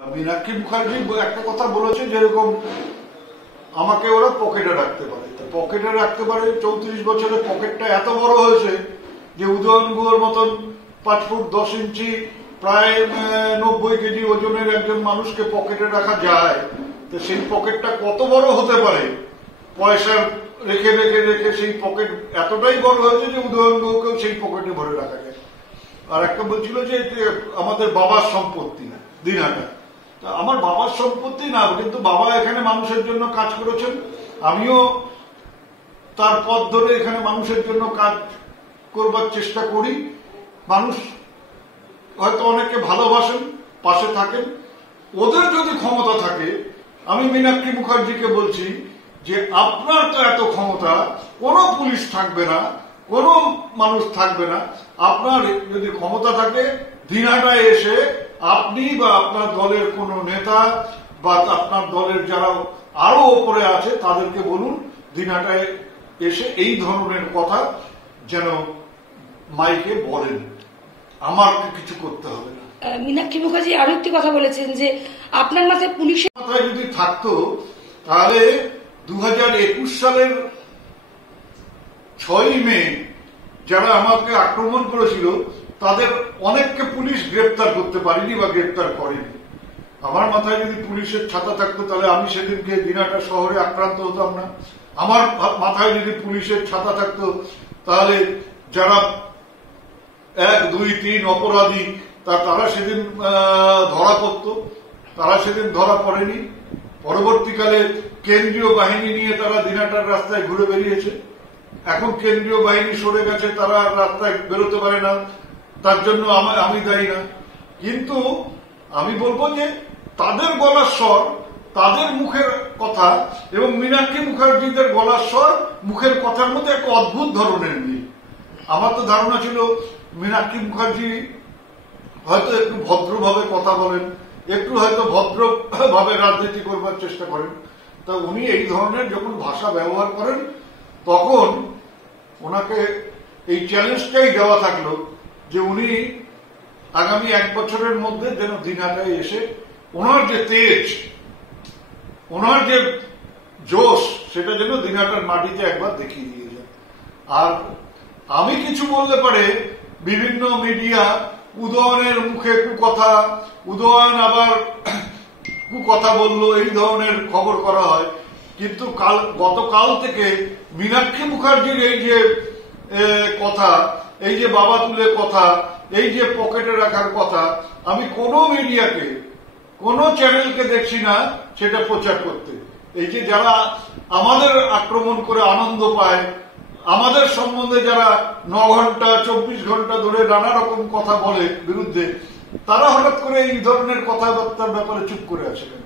মীনাক্ষী মুখার্জি একটা কথা বলেছে, যেরকম আমাকে ওরা পকেটে রাখতে পারে, পকেটে রাখতে পারে। 34 বছরে পকেটটা এত বড় হয়েছে যে উদয়ন গুহর মতন 5 ফুট 10 ইঞ্চি প্রায় 90 কেজি ওজনের একজন মানুষকে পকেটে রাখা যায়। তো সেই পকেটটা কত বড় হতে পারে, পয়সা রেখে রেখে রেখে সেই পকেট এতটাই বড় হয়েছে যে উদয়ন গুহকেও সেই পকেটে ভরে রাখা যায়। আর একটা বলছিল যে আমাদের বাবার সম্পত্তি না দিনহাটা। আমার বাবার সম্পত্তি না, কিন্তু বাবা এখানে মানুষের জন্য কাজ করেছেন, আমিও তার পথ ধরে এখানে মানুষের জন্য কাজ করবার চেষ্টা করি। মানুষ হয়তো অনেকে ভালোবাসেন, পাশে থাকেন। ওদের যদি ক্ষমতা থাকে, আমি মীনাক্ষী মুখার্জিকে বলছি যে আপনার তো এত ক্ষমতা, কোনো পুলিশ থাকবে না, কোনো মানুষ থাকবে না। আপনার যদি ক্ষমতা থাকে, দিনহাটায় এসে আপনি বা আপনার দলের কোন নেতা বা আপনার দলের যারা আরো ওপরে আছে তাদেরকে বলুন দিনহাটায় এসে এই ধরনের কথা যেন মাইকে বলেন, আমার কিছু করতে হবে না। মীনাক্ষী মুখার্জি আরো একটি কথা বলেছেন যে আপনার মাথায় পুলিশের মাথায় যদি থাকতো তাহলে 2021 সালের 6ই মে যারা আমাকে আক্রমণ করেছিল তাদের অনেককে পুলিশ গ্রেপ্তার করতে পারেনি বা গ্রেপ্তার করেনি। আমার মাথায় যদি পুলিশের ছাতা থাকতো তাহলে আমি সেদিনকে দিনহাটা শহরে আক্রান্ত হতাম না। আমার মাথায় যদি পুলিশের ছাতা থাকতো তাহলে যারা 1, 2, 3 অপরাধী তারা সেদিন ধরা পড়ত, তারা সেদিন ধরা পড়েনি। পরবর্তীকালে কেন্দ্রীয় বাহিনী নিয়ে তারা দিনহাটার রাস্তায় ঘুরে বেরিয়েছে। এখন কেন্দ্রীয় বাহিনী সরে গেছে, তারা রাস্তায় বেরোতে পারে না, তার জন্য আমি দায়ী না। কিন্তু আমি বলবো যে তাদের গলার স্বর, তাদের মুখের কথা এবং মীনাক্ষী মুখার্জিদের গলার স্বর, মুখের কথার মধ্যে একটা অদ্ভুত ধরনের মিল। আমার তো ধারণা ছিল মীনাক্ষী মুখার্জি হয়তো একটু ভদ্রভাবে কথা বলেন, একটু হয়তো ভদ্রভাবে রাজনীতি করবার চেষ্টা করেন। তা উনি এই ধরনের যখন ভাষা ব্যবহার করেন তখন ওনাকে এই চ্যালেঞ্জটাই দেওয়া থাকলো যে উনি আগামী 1 বছরের মধ্যে যেন দিনহাটায় এসে ওনার যে তেজ, ওনার যে জোশ, সেটা যেন দিনহাটার মাটিতে একবার দেখিয়ে দিয়ে যায়। আর আমি কিছু বললে পারে বিভিন্ন মিডিয়া উদয়নের মুখে কুকথা, উদয়ন আবার কুকথা বললো, এই ধরনের খবর করা হয়। কিন্তু গতকাল থেকে মীনাক্ষী মুখার্জির এই যে কথা, এই যে বাবা তুলে কথা, এই যে পকেটে রাখার কথা, আমি কোনো মিডিয়াকে, কোনো চ্যানেলকে দেখছি না সেটা প্রচার করতে। এই যে যারা আমাদের আক্রমণ করে আনন্দ পায়, আমাদের সম্বন্ধে যারা 9 ঘন্টা 24 ঘন্টা ধরে নানা রকম কথা বলে বিরুদ্ধে, তারা হঠাৎ করে এই ধরনের কথাবার্তার ব্যাপারে চুপ করে আছে কেন?